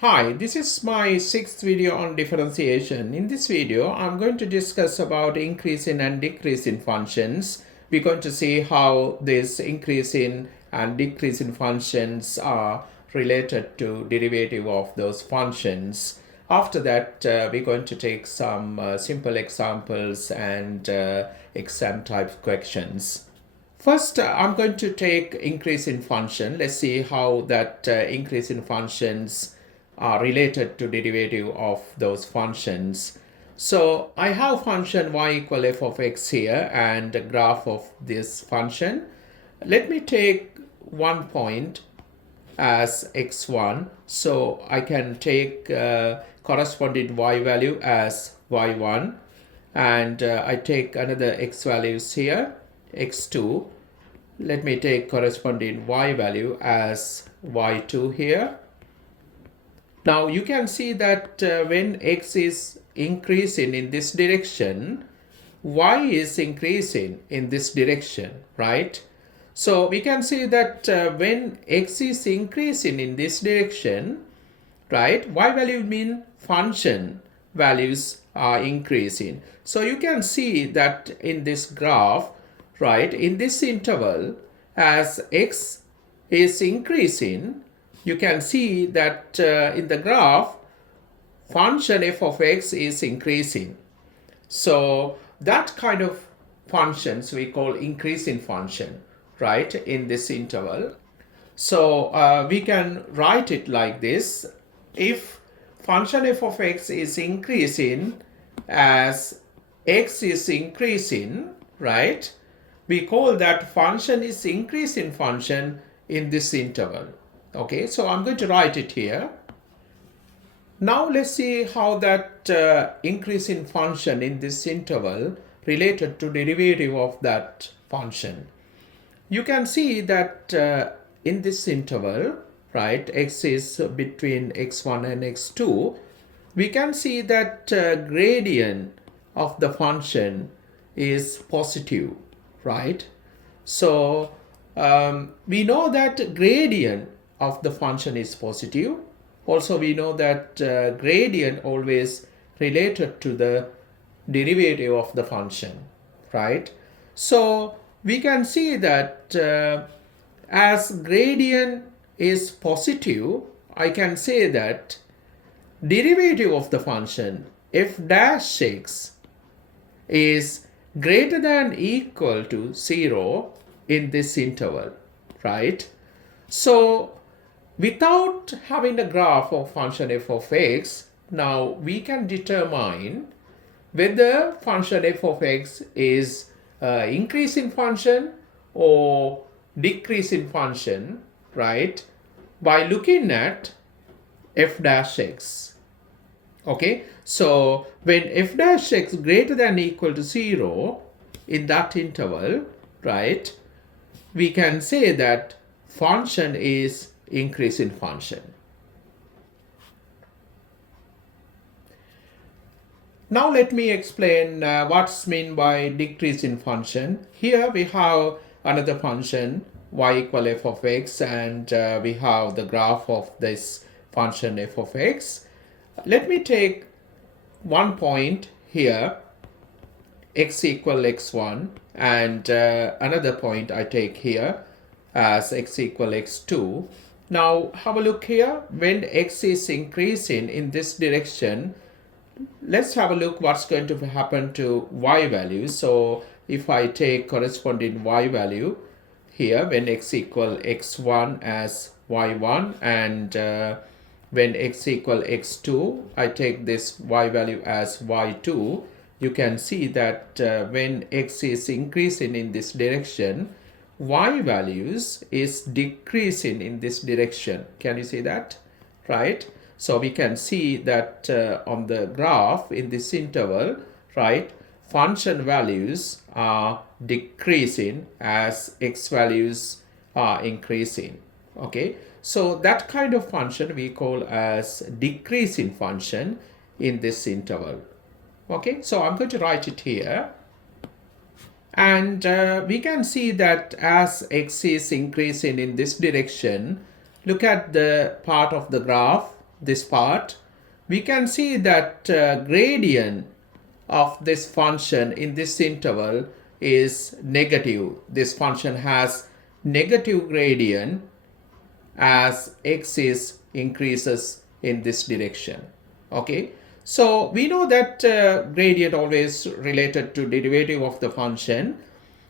Hi, this is my sixth video on differentiation. In this video, I'm going to discuss about increasing and decreasing functions. We're going to see how this increasing and decreasing functions are related to derivative of those functions. After that, we're going to take some simple examples and exam type questions. First, I'm going to take increase in function. Let's see how that increase in functions are related to derivative of those functions. So I have function y equal f of x here and a graph of this function. Let me take one point as x1. So I can take corresponding y value as y1 and I take another x values here, x2. Let me take corresponding y value as y2 here. Now you can see that when x is increasing in this direction, y is increasing in this direction, right? So we can see that when x is increasing in this direction, right, y value mean function values are increasing. So you can see that in this graph, right, in this interval, as x is increasing, you can see that in the graph, function f of x is increasing. So that kind of functions we call increasing function, right, in this interval. So we can write it like this. If function f of x is increasing as x is increasing, right, we call that function is increasing function in this interval. Okay, so I'm going to write it here. Now let's see how that increasing function in this interval related to derivative of that function. You can see that in this interval, right, x is between x1 and x2, we can see that gradient of the function is positive, right? So we know that gradient of the function is positive. Also, we know that gradient always related to the derivative of the function, right? So we can see that as gradient is positive, I can say that derivative of the function f dash x is greater than equal to 0 in this interval, right? So without having a graph of function f of x, now we can determine whether function f of x is increasing function or decreasing function, right, by looking at f dash x. Okay, so when f dash x greater than equal to 0 in that interval, right, we can say that function is increasing function. Now let me explain what's meant by decreasing function. Here we have another function y equal f of x and we have the graph of this function f of x. Let me take one point here, x equal x1, and another point I take here as x equal x2. Now have a look here. When x is increasing in this direction, let's have a look what's going to happen to y value. So if I take corresponding y value here, when x equal x1 as y1 and when x equal x2, I take this y value as y2. You can see that when x is increasing in this direction, y values is decreasing in this direction. Can you see that? Right? So we can see that on the graph in this interval, right, function values are decreasing as x values are increasing. Okay, so that kind of function we call as decreasing function in this interval. Okay, so I'm going to write it here. And we can see that as x is increasing in this direction, look at the part of the graph this part, we can see that gradient of this function in this interval is negative. This function has negative gradient as x is increases in this direction. Okay, so we know that gradient always related to derivative of the function.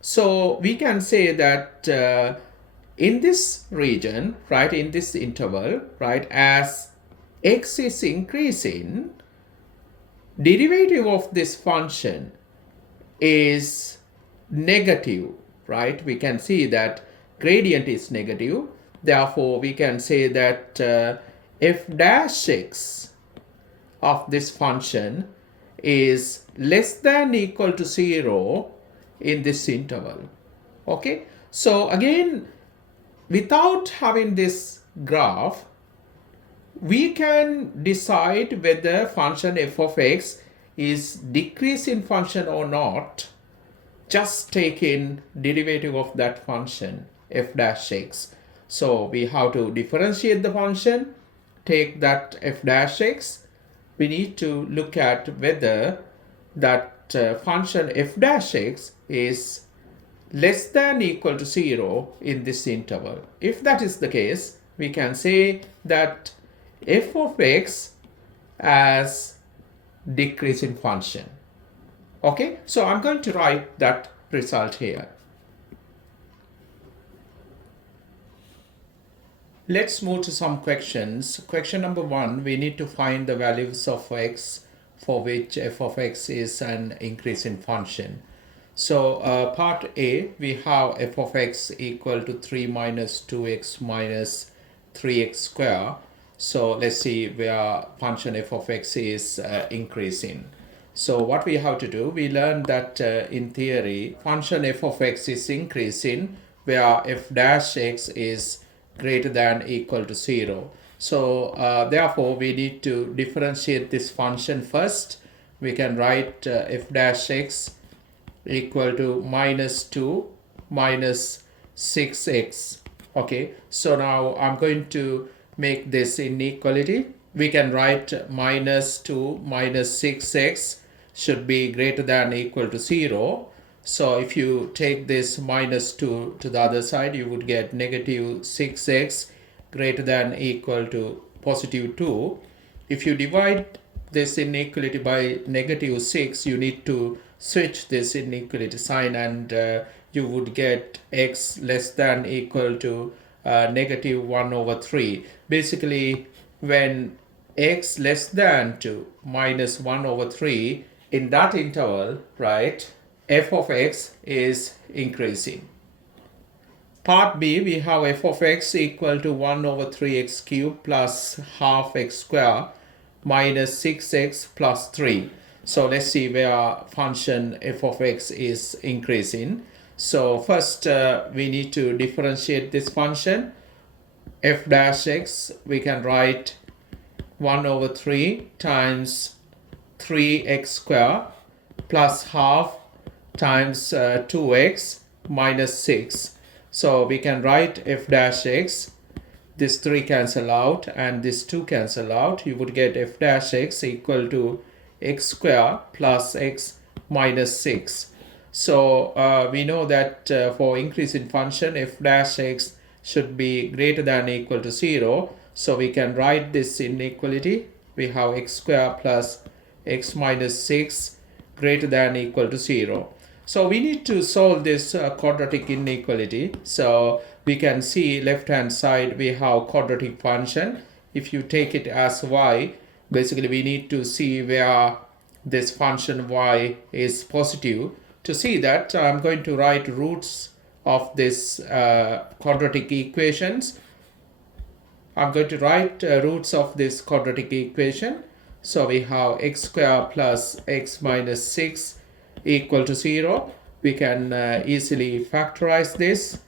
So we can say that in this region, right, in this interval, right, as x is increasing, derivative of this function is negative, right? We can see that gradient is negative. Therefore, we can say that f dash x of this function is less than equal to 0 in this interval. Okay, so again, without having this graph, we can decide whether function f of x is decreasing function or not, just taking derivative of that function f dash x. So we have to differentiate the function, take that f dash x. We need to look at whether that function f dash x is less than equal to 0 in this interval. If that is the case, we can say that f of x as decreasing function. Okay, so I'm going to write that result here. Let's move to some questions. Question number 1, we need to find the values of x for which f of x is an increasing function. So part A, we have f of x equal to 3 minus 2x minus 3x square. So let's see where function f of x is increasing. So what we have to do, we learned that in theory, function f of x is increasing where f dash x is greater than equal to 0. So therefore, we need to differentiate this function first. We can write f dash x equal to minus 2 minus 6x. Okay, so now I'm going to make this inequality. We can write minus 2 minus 6x should be greater than equal to 0. So if you take this minus 2 to the other side, you would get negative 6x greater than equal to positive 2. If you divide this inequality by negative 6, you need to switch this inequality sign, and you would get x less than equal to negative 1 over 3. Basically, when x less than to minus 1 over 3, in that interval, right, f of x is increasing. Part B, we have f of x equal to 1 over 3x cubed plus half x square minus 6x plus 3. So let's see where function f of x is increasing. So first we need to differentiate this function. F dash x, we can write 1 over 3 times 3x square plus half times 2x minus 6. So we can write f dash x, this 3 cancel out and this 2 cancel out. You would get f dash x equal to x square plus x minus 6. So we know that for increasing function, f dash x should be greater than equal to 0. So we can write this inequality. We have x square plus x minus 6 greater than equal to 0. So we need to solve this quadratic inequality. So we can see left hand side we have quadratic function. If you take it as y, basically we need to see where this function y is positive. To see that, I'm going to write roots of this quadratic equations. I'm going to write roots of this quadratic equation. So we have x square plus x minus 6 equal to 0. We can easily factorize this.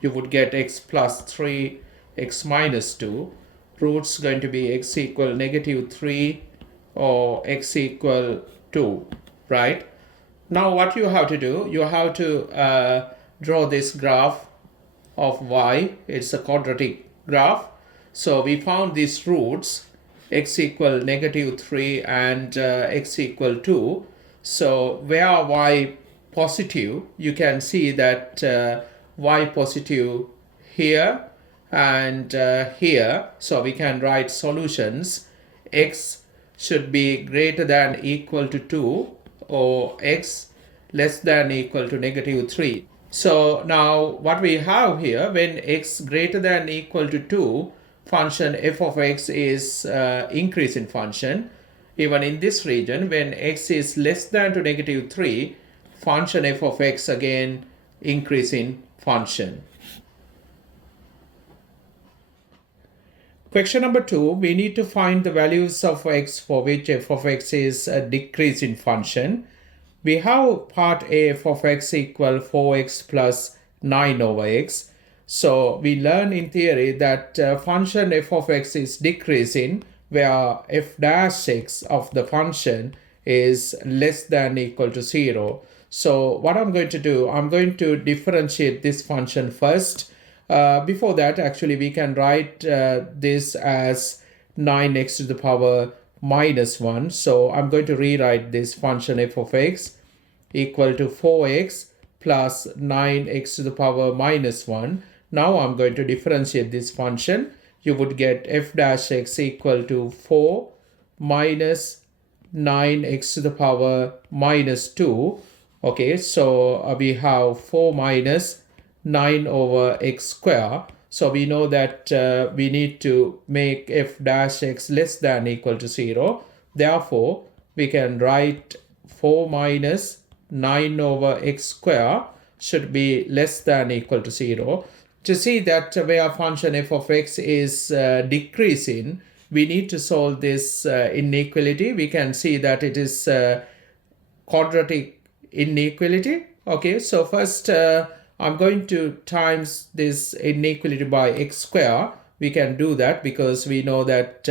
You would get x plus 3, x minus 2. Roots going to be x equal negative 3 or x equal 2, right? Now what you have to do, you have to draw this graph of y. It's a quadratic graph. So we found these roots, x equal -3 and x equal 2. So where y positive, you can see that y positive here and here. So we can write solutions. X should be greater than equal to 2 or x less than equal to -3. So now what we have here, when x greater than equal to 2, function f of x is increasing function. Even in this region, when x is less than to -3, function f of x again increasing function. Question number 2, we need to find the values of x for which f of x is a decreasing function. We have part A, f of x equal 4x plus 9 over x. So we learn in theory that function f of x is decreasing where f dash x of the function is less than equal to 0. So what I'm going to do, I'm going to differentiate this function first. Before that, actually, we can write this as 9x to the power minus 1. So I'm going to rewrite this function f of x equal to 4x plus 9x to the power minus 1. Now I'm going to differentiate this function. You would get f dash x equal to 4 minus 9x to the power minus 2. Okay, so we have 4 minus 9 over x square. So we know that we need to make f dash x less than equal to 0. Therefore, we can write 4 minus 9 over x square should be less than equal to 0. To see that where function f of x is decreasing, we need to solve this inequality. We can see that it is quadratic inequality. Okay, so first I'm going to times this inequality by x square. We can do that because we know that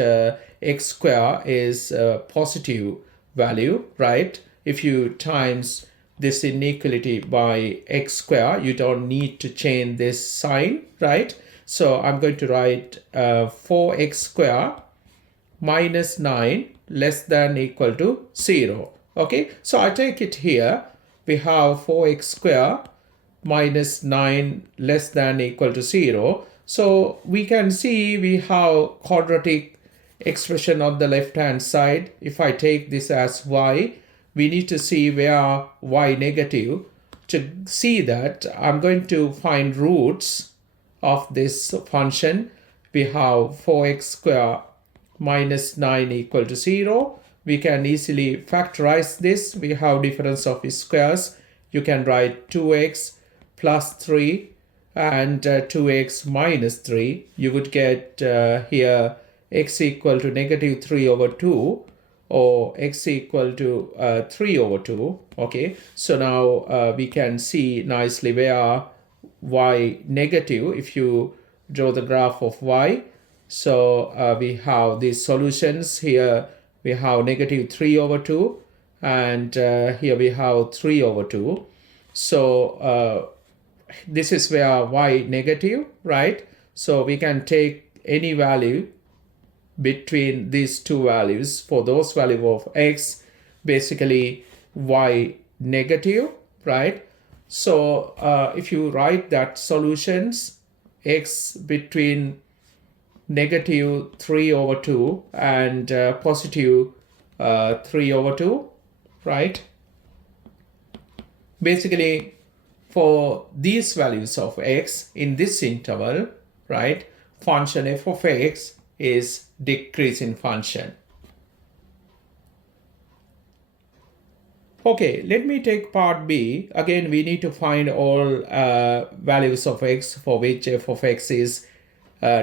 x square is a positive value, right? If you times this inequality by x square, you don't need to change this sign, right? So I'm going to write 4x square minus 9 less than equal to 0. Okay, so I take it here. We have 4x square minus 9 less than equal to 0. So we can see we have quadratic expression on the left hand side. If I take this as y, we need to see where y negative. To see that, I'm going to find roots of this function. We have 4x square minus 9 equal to 0. We can easily factorize this. We have difference of squares. You can write 2x plus 3 and 2x minus 3. You would get here x equal to -3 over 2 or x equal to 3 over 2. Okay, so now we can see nicely where y negative, if you draw the graph of y. So we have these solutions here. We have -3 over 2 and here we have 3 over 2. So this is where y negative, right? So we can take any value between these two values. For those value of x, basically y negative, right? So if you write that solutions, x between -3 over 2 and positive 3 over 2, right? Basically, for these values of x in this interval, right, function f of x is decreasing function. Okay, let me take part B. Again, we need to find all values of x for which f of x is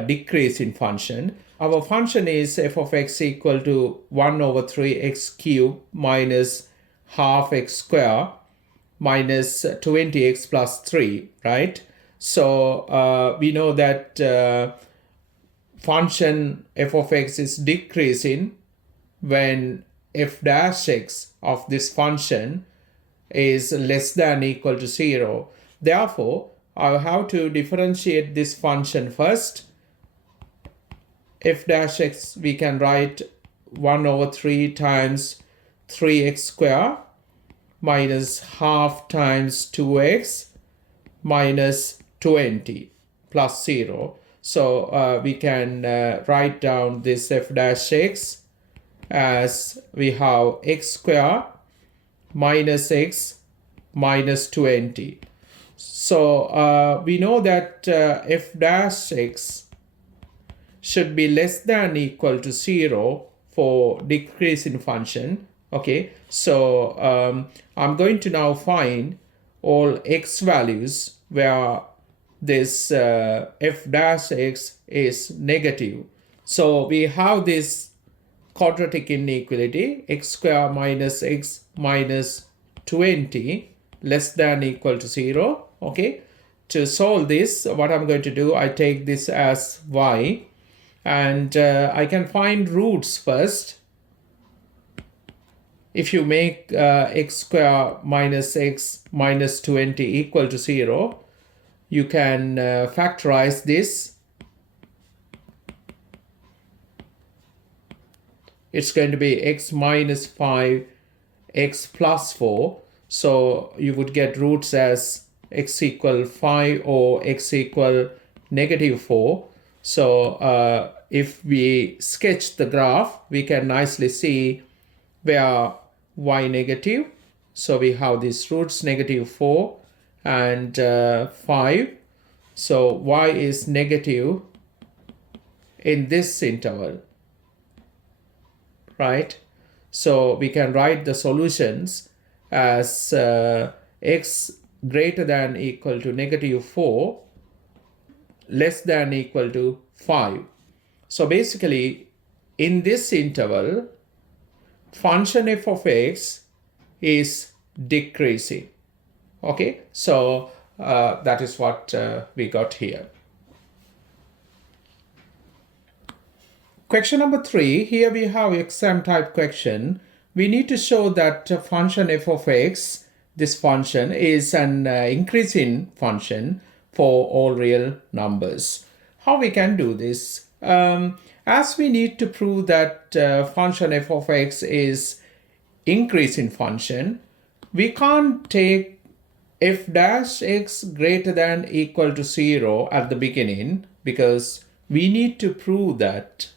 decreasing function. Our function is f of x equal to 1 over 3x cubed minus half x square minus 20x plus 3, right? So we know that function f of x is decreasing when f dash x of this function is less than equal to 0. Therefore, I have to differentiate this function first. f dash x, we can write 1 over 3 times 3x square minus half times 2x minus 20 plus 0. So we can write down this f dash x as we have x square minus x minus 20. So we know that f dash x should be less than equal to 0 for decreasing function. Okay, so I'm going to now find all x values where this f dash x is negative. So we have this quadratic inequality, x square minus x minus 20 less than equal to 0. Okay, to solve this, what I'm going to do, I take this as y, and I can find roots first. If you make x square minus x minus 20 equal to 0, you can factorize this. It's going to be x minus 5, x plus 4. So you would get roots as x equal 5 or x equal negative 4. So if we sketch the graph, we can nicely see where y negative. So we have these roots negative 4 and 5. So y is negative in this interval, right? So we can write the solutions as x greater than equal to negative 4 less than equal to 5. So basically in this interval, function f of x is decreasing. Okay, so that is what we got here. Question number 3, here we have exam type question. We need to show that function f of x, this function, is an increasing function for all real numbers. How we can do this? As we need to prove that function f of x is increasing function, we can't take f dash x greater than equal to 0 at the beginning, because we need to prove that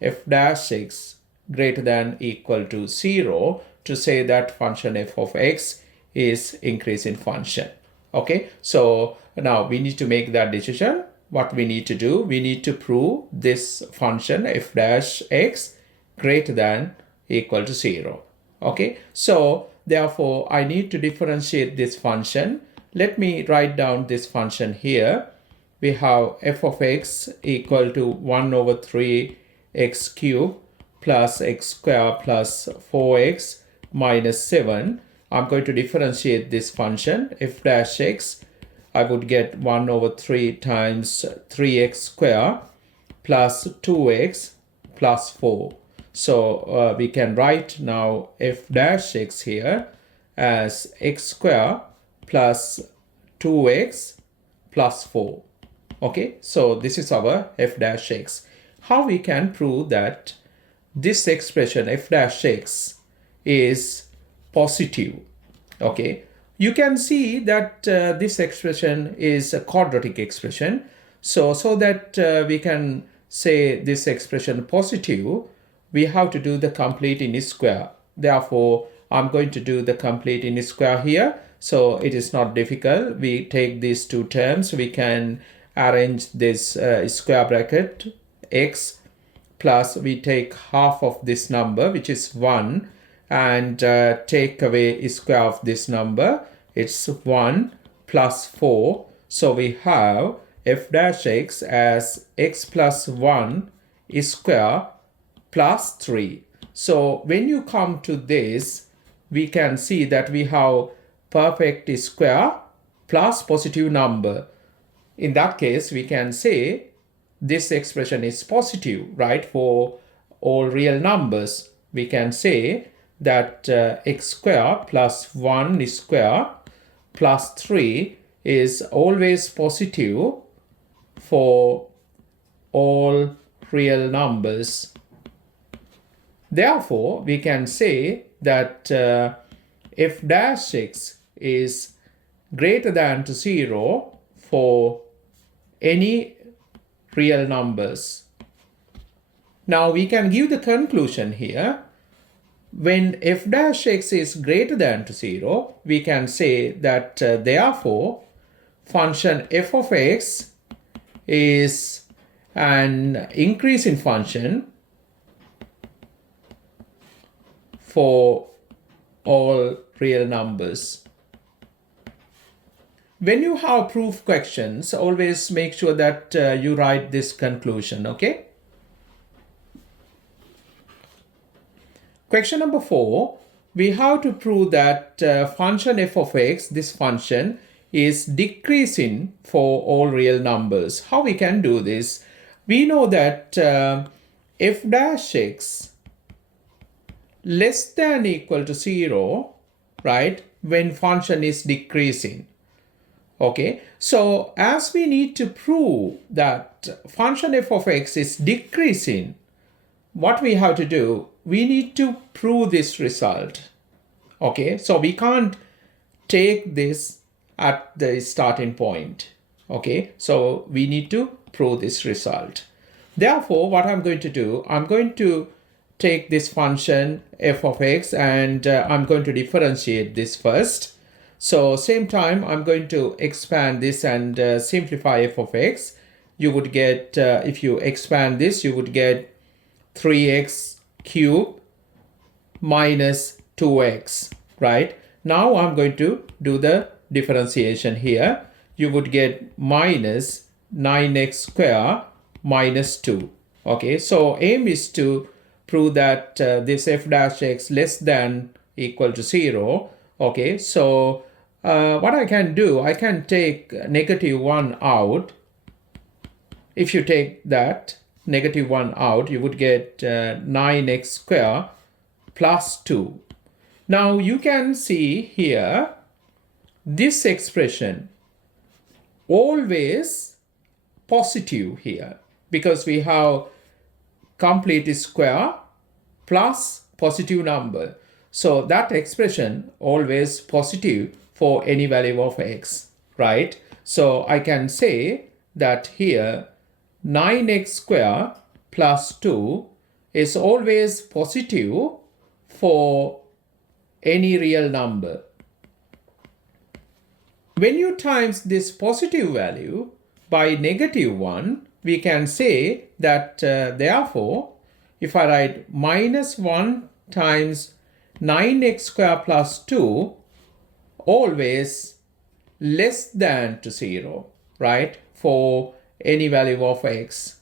f dash x greater than equal to 0 to say that function f of x is increasing function. Okay, so now we need to make that decision. What we need to do, we need to prove this function f dash x greater than equal to 0. Okay, so therefore I need to differentiate this function. Let me write down this function here. We have f of x equal to 1 over 3 x cubed plus x square plus 4x minus 7. I'm going to differentiate this function f dash x. I would get 1 over 3 times 3x square plus 2x plus 4. So we can write now f dash x here as x square plus 2x plus 4. Okay, so this is our f dash x. How we can prove that this expression f dash x is positive? Okay, you can see that this expression is a quadratic expression. So that we can say this expression positive, we have to do the complete integral square. Therefore, I'm going to do the complete integral square here. So it is not difficult. We take these two terms. We can arrange this square bracket x plus we take half of this number, which is 1, and take away square of this number. It's 1 plus 4. So we have f dash x as x plus 1 square plus 3. So when you come to this, we can see that we have perfect square plus positive number. In that case, we can say this expression is positive, right? For all real numbers, we can say that x square plus 1 square plus 3 is always positive for all real numbers. Therefore, we can say that f dash x is greater than to 0 for any real numbers. Now we can give the conclusion here. When f dash x is greater than to 0, we can say that therefore function f of x is an increasing function for all real numbers. When you have proof questions, always make sure that you write this conclusion, okay? Question number 4, we have to prove that function f of x, this function, is decreasing for all real numbers. How we can do this? We know that f dash x less than equal to 0, right, when function is decreasing. Okay, so as we need to prove that function f of x is decreasing, what we have to do, we need to prove this result. Okay, so we can't take this at the starting point. Okay, so we need to prove this result. Therefore, what I'm going to do, I'm going to take this function f of x and I'm going to differentiate this first. So same time, I'm going to expand this and simplify f of x. You would get, if you expand this, you would get 3x cubed minus 2x, right? Now I'm going to do the differentiation here. You would get minus 9x squared minus 2. Okay, so aim is to prove that this f dash x less than equal to 0. Okay, so what I can do, I can take negative 1 out. If you take that negative 1 out, you would get 9x squared plus 2. Now you can see here, this expression always positive here because we have complete square plus positive number. So that expression always positive for any value of x, right? So I can say that here 9x squared plus 2 is always positive for any real number. When you times this positive value by negative 1, we can say that therefore, if I write minus 1 times 9x squared plus 2, always less than to 0, right, for any value of x.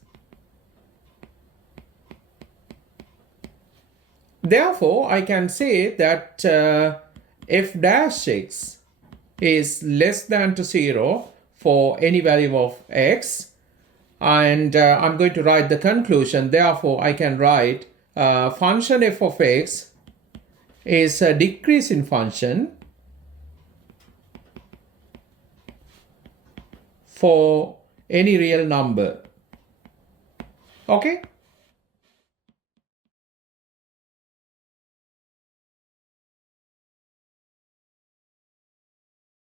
Therefore, I can say that f dash x is less than to 0 for any value of x. And I'm going to write the conclusion. Therefore, I can write function f of x is a decreasing function for any real number. Okay.